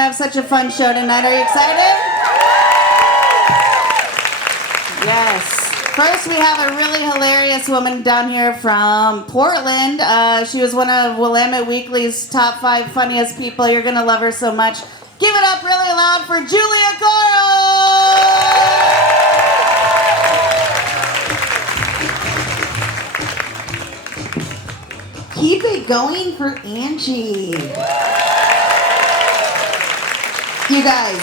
to have such a fun show tonight. Are you excited? Yes. First, we have a really hilarious woman down here from Portland. She was one of Willamette Weekly's top 5 funniest people. You're going to love her so much. Give it up really loud for Julia Corral! Keep it going for Angie. You guys,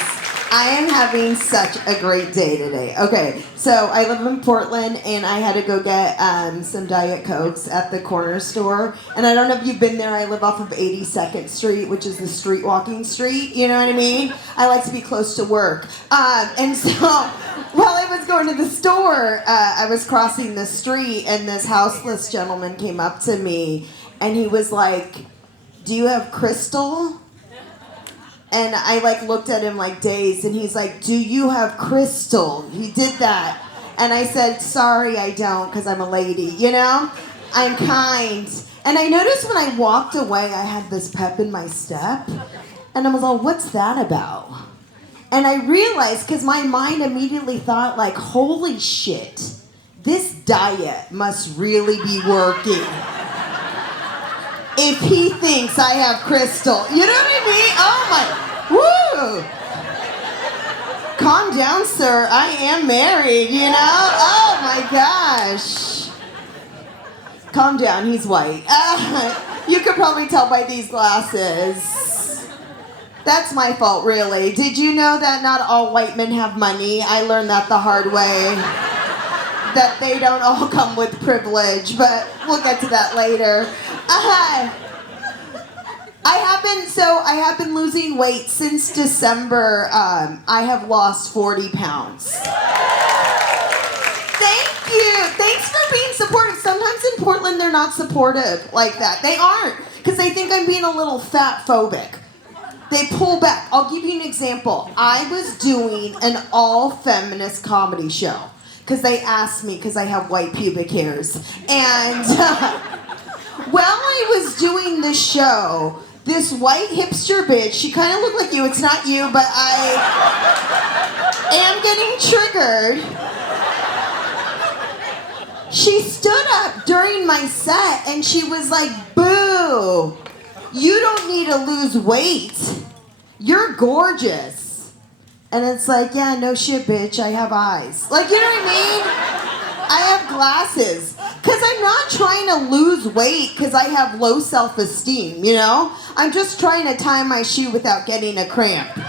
I am having such a great day today. Okay, so I live in Portland, and I had to go get some Diet Cokes at the corner store. And I don't know if you've been there. I live off of 82nd Street, which is the street walking street. You know what I mean? I like to be close to work. And so while I was going to the store, I was crossing the street, and this houseless gentleman came up to me, and he was like, "Do you have Crystal?" And I looked at him dazed, and he's like, "Do you have Crystal?" He did that. And I said, "Sorry, I don't, because I'm a lady, you know? I'm kind." And I noticed when I walked away, I had this pep in my step. And I was like, what's that about? And I realized, because my mind immediately thought, holy shit, this diet must really be working. If he thinks I have Crystal. You know what I mean? Oh my, woo! Calm down, sir. I am married, you know? Oh my gosh. Calm down, he's white. You could probably tell by these glasses. That's my fault, really. Did you know that not all white men have money? I learned that the hard way. That they don't all come with privilege, but we'll get to that later. I have been losing weight since December. I have lost 40 pounds. Thank you. Thanks for being supportive. Sometimes in Portland they're not supportive like that. They aren't, because they think I'm being a little fat phobic. They pull back. I'll give you an example. I was doing an all-feminist comedy show, because they asked me, because I have white pubic hairs. And while I was doing this show, this white hipster bitch, she kind of looked like you. It's not you, but I am getting triggered. She stood up during my set, and she was like, "Boo, you don't need to lose weight. You're gorgeous." And it's like, yeah, no shit, bitch, I have eyes. You know what I mean? I have glasses. Because I'm not trying to lose weight because I have low self-esteem, you know? I'm just trying to tie my shoe without getting a cramp. And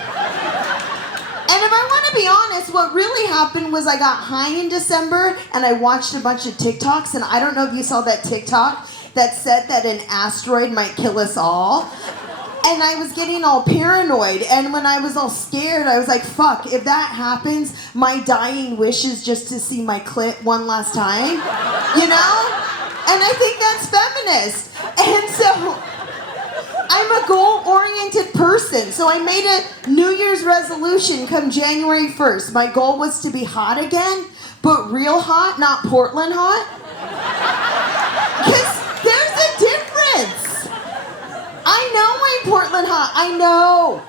if I want to be honest, what really happened was I got high in December, and I watched a bunch of TikToks, and I don't know if you saw that TikTok that said that an asteroid might kill us all. And I was getting all paranoid, and when I was all scared, I was like, fuck, if that happens, my dying wish is just to see my clit one last time, you know? And I think that's feminist. And so, I'm a goal-oriented person, so I made a New Year's resolution come January 1st. My goal was to be hot again, but real hot, not Portland hot. Because there's a difference. I know I'm Portland hot. I know.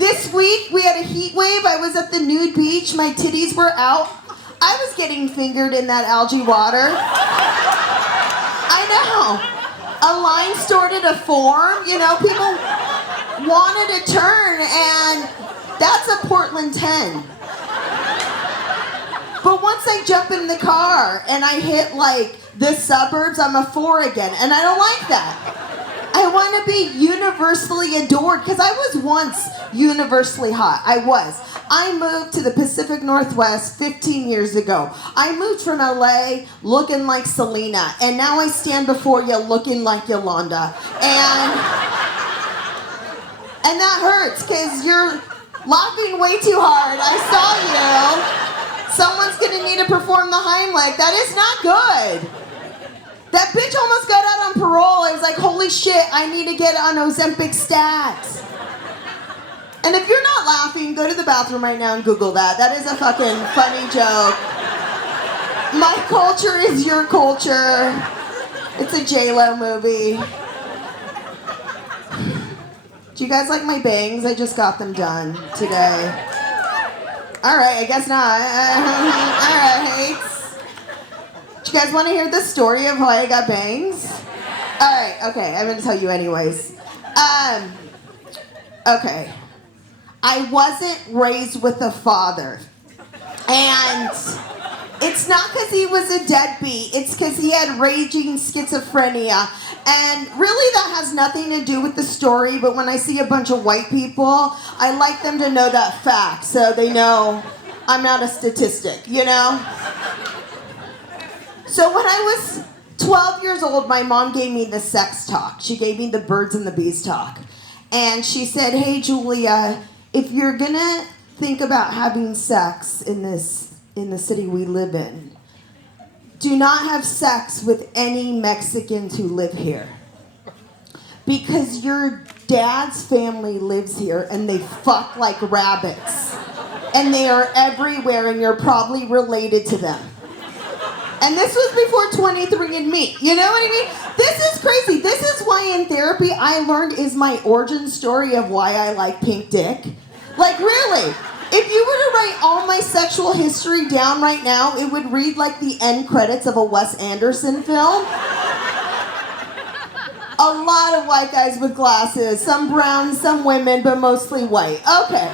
This week we had a heat wave. I was at the nude beach. My titties were out. I was getting fingered in that algae water. I know. A line started to form. You know, people wanted to turn, and that's a Portland 10. But once I jump in the car and I hit the suburbs, I'm a 4 again, and I don't like that. I want to be universally adored, because I was once universally hot. I was. I moved to the Pacific Northwest 15 years ago. I moved from LA looking like Selena, and now I stand before you looking like Yolanda. And that hurts, because you're laughing way too hard. I saw you. Someone's going to need to perform the Heimlich. That is not good. That bitch almost got out on parole. I was like, holy shit, I need to get on Ozempic stats. And if you're not laughing, go to the bathroom right now and Google that. That is a fucking funny joke. My culture is your culture. It's a J-Lo movie. Do you guys like my bangs? I just got them done today. All right, I guess not. All right. Do you guys want to hear the story of how I got bangs? All right, okay, I'm going to tell you anyways. Okay. I wasn't raised with a father. And it's not because he was a deadbeat. It's because he had raging schizophrenia. And really that has nothing to do with the story, but when I see a bunch of white people, I like them to know that fact so they know I'm not a statistic, you know? So when I was 12 years old, my mom gave me the sex talk. She gave me the birds and the bees talk. And she said, hey, Julia, if you're gonna think about having sex in the city we live in, do not have sex with any Mexicans who live here. Because your dad's family lives here and they fuck like rabbits. And they are everywhere and you're probably related to them. And this was before 23andMe. You know what I mean? This is crazy. This is why in therapy I learned is my origin story of why I like pink dick. Like, really. If you were to write all my sexual history down right now, it would read like the end credits of a Wes Anderson film. A lot of white guys with glasses. Some brown, some women, but mostly white. Okay.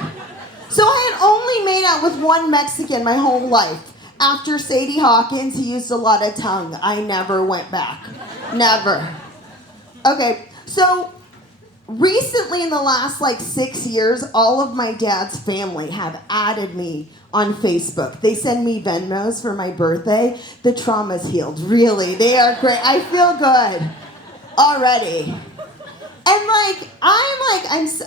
So I had only made out with one Mexican my whole life. After Sadie Hawkins, he used a lot of tongue. I never went back. Never. Okay, so recently in the last 6 years, all of my dad's family have added me on Facebook. They send me Venmos for my birthday. The trauma's healed, really. They are great. I feel good already. And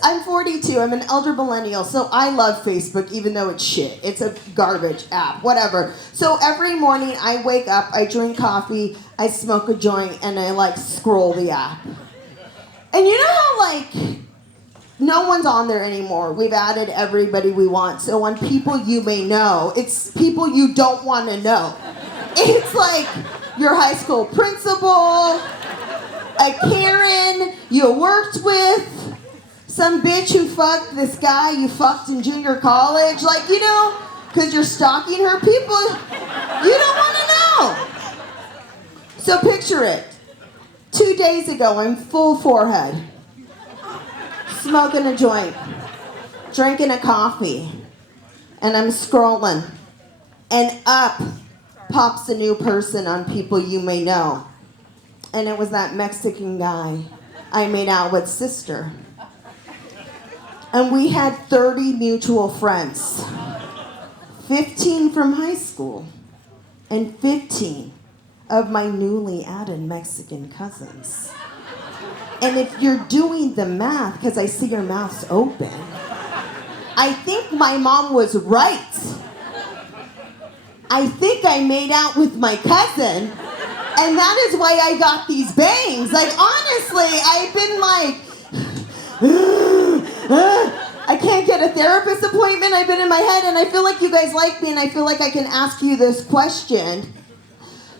I'm 42. I'm an elder millennial, so I love Facebook, even though it's shit. It's a garbage app, whatever. So every morning I wake up, I drink coffee, I smoke a joint, and I scroll the app. And you know how no one's on there anymore. We've added everybody we want. So on people you may know, it's people you don't want to know. It's your high school principal, a Karen you worked with, some bitch who fucked this guy you fucked in junior college, because you're stalking her. People you don't want to know. So picture it. 2 days ago, I'm full forehead, smoking a joint, drinking a coffee, and I'm scrolling, and up pops a new person on people you may know. And it was that Mexican guy I made out with sister. And we had 30 mutual friends. 15 from high school. And 15 of my newly added Mexican cousins. And if you're doing the math, because I see your mouth's open, I think my mom was right. I think I made out with my cousin. And that is why I got these bangs. Honestly, I've been I can't get a therapist appointment. I've been in my head, and I feel like you guys like me, and I feel like I can ask you this question.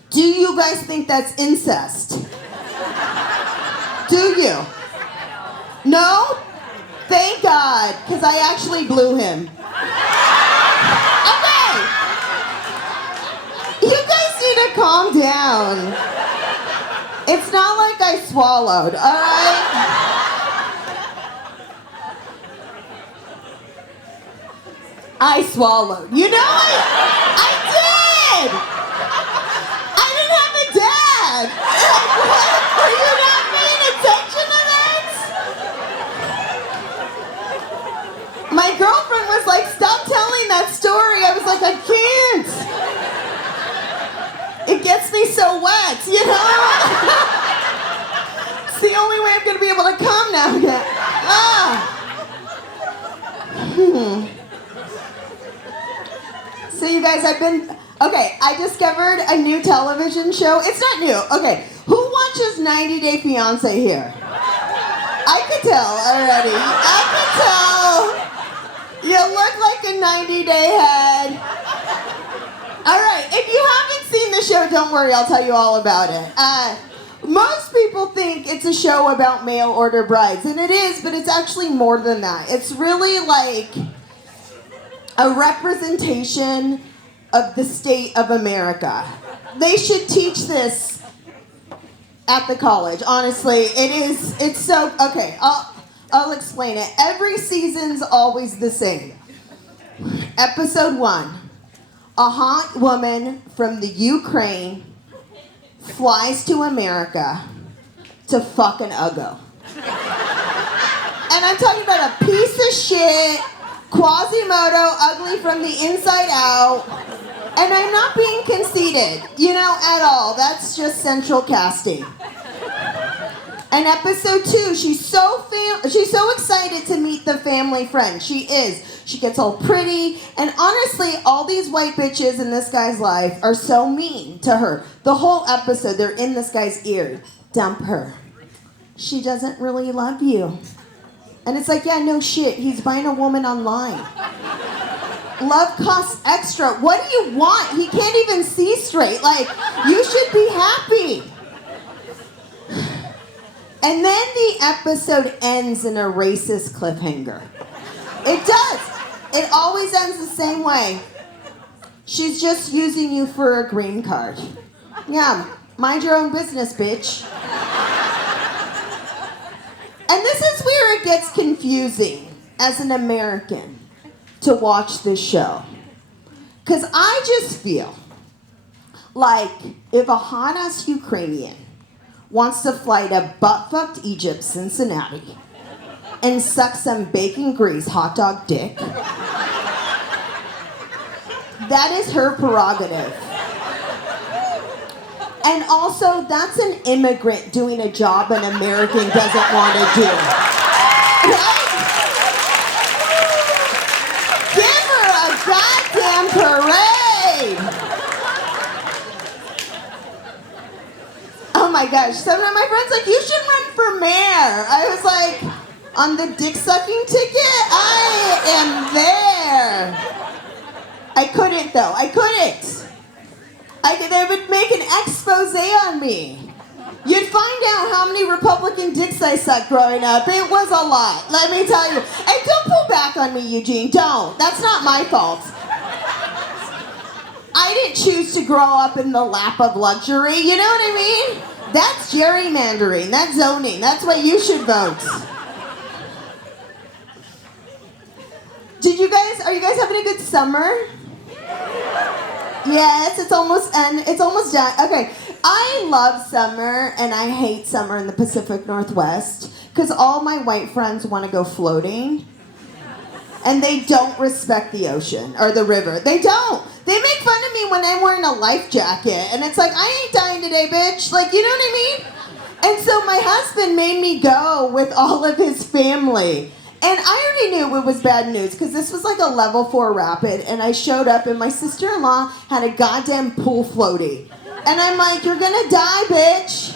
Do you guys think that's incest? Do you? No? Thank God, because I actually blew him. You guys need to calm down. It's not like I swallowed, all right? I swallowed. You know, I did! I didn't have a dad! Were you not paying attention to that? My girlfriend was like, stop telling that story. I was like, I can't. It gets me so wet, you know? It's the only way I'm going to be able to come now again. So you guys, I discovered a new television show. It's not new. Okay, who watches 90 Day Fiancé here? I could tell already. I could tell. You look like a 90-day head. All right, if you haven't seen the show, don't worry, I'll tell you all about it. Most people think it's a show about mail order brides, and it is, but it's actually more than that. It's really like a representation of the state of America. They should teach this at the college. Honestly, it's so, okay, I'll explain it. Every season's always the same. Episode 1. A hot woman from the Ukraine flies to America to fuck an uggo. And I'm talking about a piece of shit, Quasimodo, ugly from the inside out. And I'm not being conceited, at all. That's just central casting. And episode 2, she's so excited to meet the family friend. She is. She gets all pretty. And honestly, all these white bitches in this guy's life are so mean to her. The whole episode, they're in this guy's ear. Dump her. She doesn't really love you. And it's like, yeah, no shit. He's buying a woman online. Love costs extra. What do you want? He can't even see straight. Like, you should be happy. And then the episode ends in a racist cliffhanger. It does. It always ends the same way. She's just using you for a green card. Yeah, mind your own business, bitch. And this is where it gets confusing as an American to watch this show. Because I just feel like if a hot-ass Ukrainian wants to fly to butt-fucked Egypt, Cincinnati, and suck some bacon grease hot dog dick, that is her prerogative. And also, that's an immigrant doing a job an American doesn't want to do. Right? Give her a goddamn parade! Oh my gosh, some of my friends like, you should run for mayor. I was like, on the dick-sucking ticket? I am there. I couldn't, though. I couldn't. They would make an expose on me. You'd find out how many Republican dicks I sucked growing up. It was a lot, let me tell you. And don't pull back on me, Eugene. Don't. That's not my fault. I didn't choose to grow up in the lap of luxury. You know what I mean? That's gerrymandering. That's zoning. That's why you should vote. Are you guys having a good summer? Yes, it's almost done. Okay, I love summer and I hate summer in the Pacific Northwest because all my white friends want to go floating and they don't respect the ocean or the river. They don't. They make fun of me when I'm wearing a life jacket and it's like, I ain't dying today, bitch. Like, you know what I mean? And so my husband made me go with all of his family. And I already knew it was bad news because this was like a level 4 rapid and I showed up and my sister-in-law had a goddamn pool floaty. And I'm like, you're gonna die, bitch.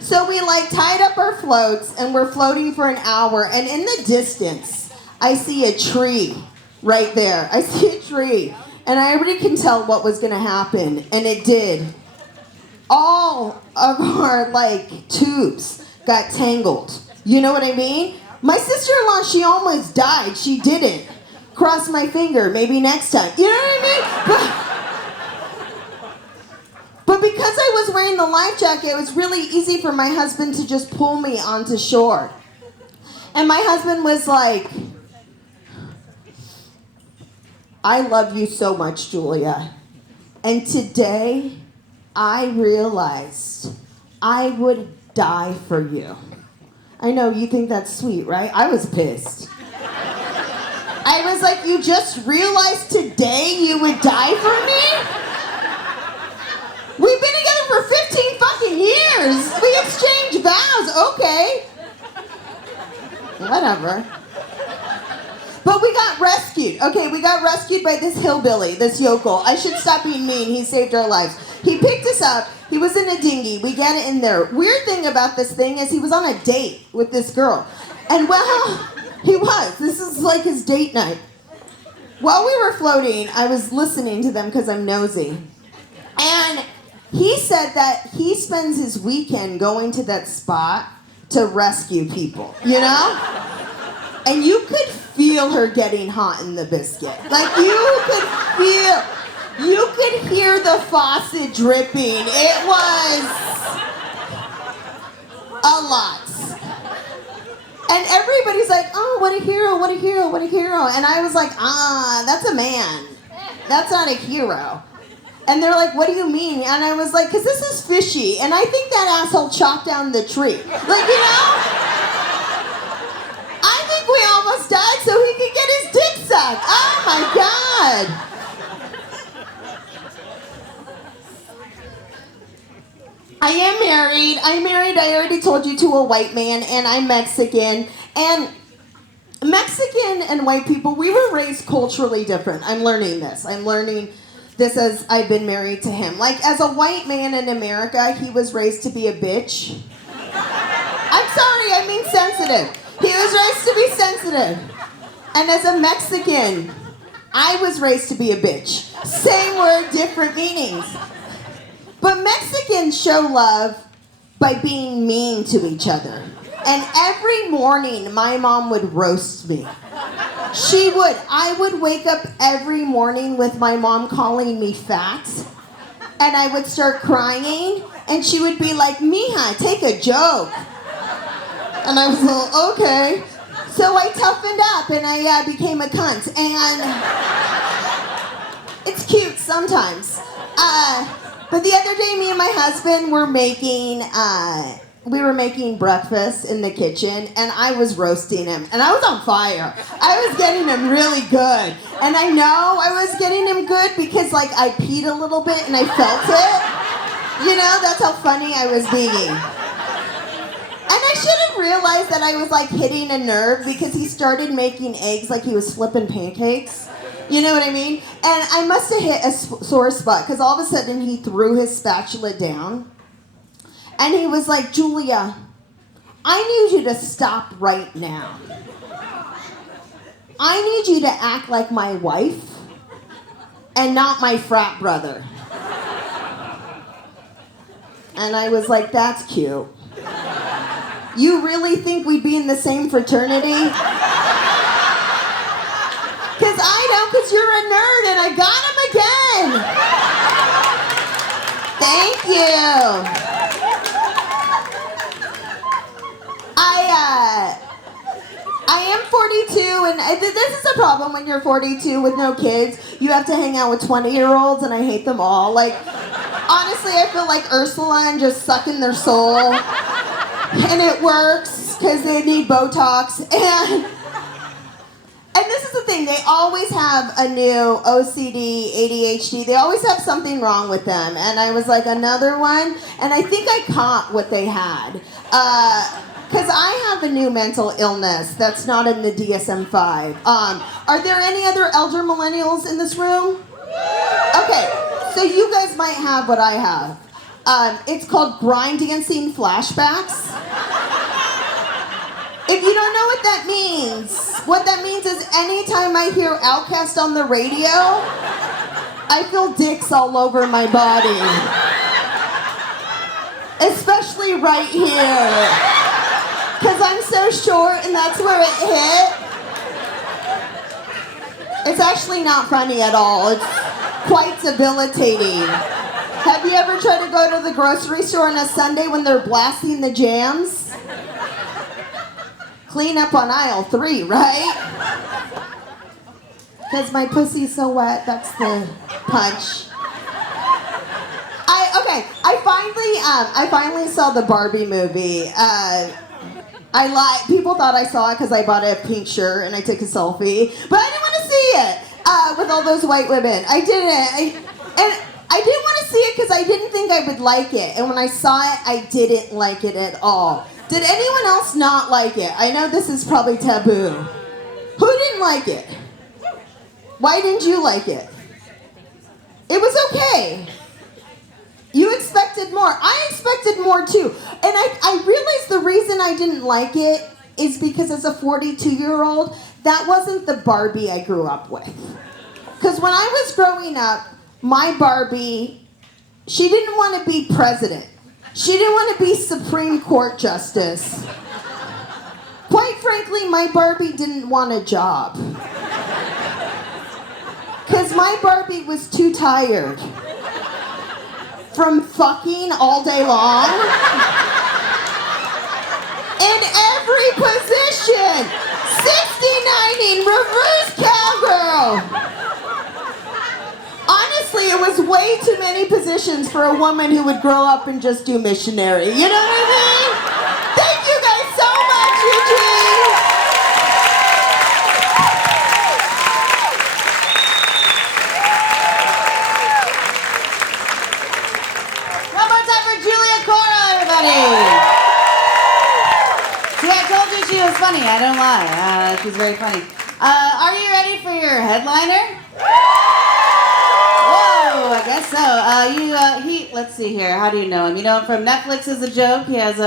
So we like tied up our floats and we're floating for an hour and in the distance, I see a tree right there. I see a tree and I already can tell what was gonna happen and it did. All of our like tubes got tangled. You know what I mean? My sister-in-law, she almost died. She didn't. Cross my finger, maybe next time. You know what I mean? But because I was wearing the life jacket, it was really easy for my husband to just pull me onto shore. And my husband was like, I love you so much, Julia. And today, I realized I would die for you. I know, you think that's sweet, right? I was pissed. I was like, you just realized today you would die for me? We've been together for 15 fucking years. We exchanged vows, okay. Whatever. But we got rescued. Okay, we got rescued by this hillbilly, this yokel. I should stop being mean. He saved our lives. He picked us up. He was in a dinghy. We get it in there. Weird thing about this thing is he was on a date with this girl. And well, he was. This is like his date night. While we were floating, I was listening to them because I'm nosy. And He said that he spends his weekend going to that spot to rescue people, you know? And you could feel her getting hot in the biscuit. Like you could hear the faucet dripping. It was a lot. And everybody's like, oh, what a hero, what a hero, what a hero. And I was like, that's a man. That's not a hero. And they're like, what do you mean? And I was like, because this is fishy. And I think that asshole chopped down the tree. Like, you know? I think we almost died so he could get his dick sucked. Oh my God. I am married. I'm married, I already told you, to a white man, and I'm Mexican. And Mexican and white people, we were raised culturally different. I'm learning this. As I've been married to him. Like, as a white man in America, he was raised to be a bitch. I'm sorry, I mean sensitive. He was raised to be sensitive. And as a Mexican, I was raised to be a bitch. Same word, different meanings. But Mexicans show love by being mean to each other. And every morning, my mom would roast me. She would. I would wake up every morning with my mom calling me fat. And I would start crying. And she would be like, Mija, take a joke. And I was like, okay. So I toughened up and I became a cunt. And it's cute sometimes. But the other day, me and my husband were making breakfast in the kitchen, and I was roasting him, and I was on fire. I was getting him really good, and I know I was getting him good because, like, I peed a little bit and I felt it. You know, that's how funny I was being. And I should have realized that I was, like, hitting a nerve because he started making eggs like he was flipping pancakes. You know what I mean? And I must have hit a sore spot because all of a sudden he threw his spatula down. And he was like, Julia, I need you to stop right now. I need you to act like my wife and not my frat brother. And I was like, that's cute. You really think we'd be in the same fraternity? Because I don't, because you're a nerd, and I got him again. Thank you. I am 42, and this is a problem when you're 42 with no kids. You have to hang out with 20-year-olds, and I hate them all. Like, honestly, I feel like Ursula and just sucking their soul. And it works, because they need Botox. And this is the thing, they always have a new OCD, ADHD, they always have something wrong with them. And I was like, another one? And I think I caught what they had. Because I have a new mental illness that's not in the DSM-5. Are there any other elder millennials in this room? Okay, so you guys might have what I have. It's called grind dancing flashbacks. If you don't know what that means is anytime I hear Outkast on the radio, I feel dicks all over my body. Especially right here. Because I'm so short and that's where it hit. It's actually not funny at all. It's quite debilitating. Have you ever tried to go to the grocery store on a Sunday when they're blasting the jams? Clean up on aisle 3, right? Because my pussy's so wet, that's the punch. I finally saw the Barbie movie. I lied. People thought I saw it because I bought a pink shirt and I took a selfie, but I didn't want to see it with all those white women. I didn't. And I didn't want to see it because I didn't think I would like it. And when I saw it, I didn't like it at all. Did anyone else not like it? I know this is probably taboo. Who didn't like it? Why didn't you like it? It was okay. You expected more. I expected more too. And I realized the reason I didn't like it is because as a 42-year-old, that wasn't the Barbie I grew up with. Because when I was growing up, my Barbie She didn't want to be president. She didn't want to be Supreme Court justice. Quite frankly, my Barbie didn't want a job. Because my Barbie was too tired from fucking all day long. In every position. 69ing, reverse cowgirl. Honestly, it was way too many positions for a woman who would grow up and just do missionary. You know what I mean? Thank you guys so much, Eugene. One more time for Julia Corral, everybody. See, I told you she was funny. I don't lie. She's very funny. Are you ready for your headliner? Whoa, I guess so. Let's see here. How do you know him? You know him from Netflix as a joke. He has a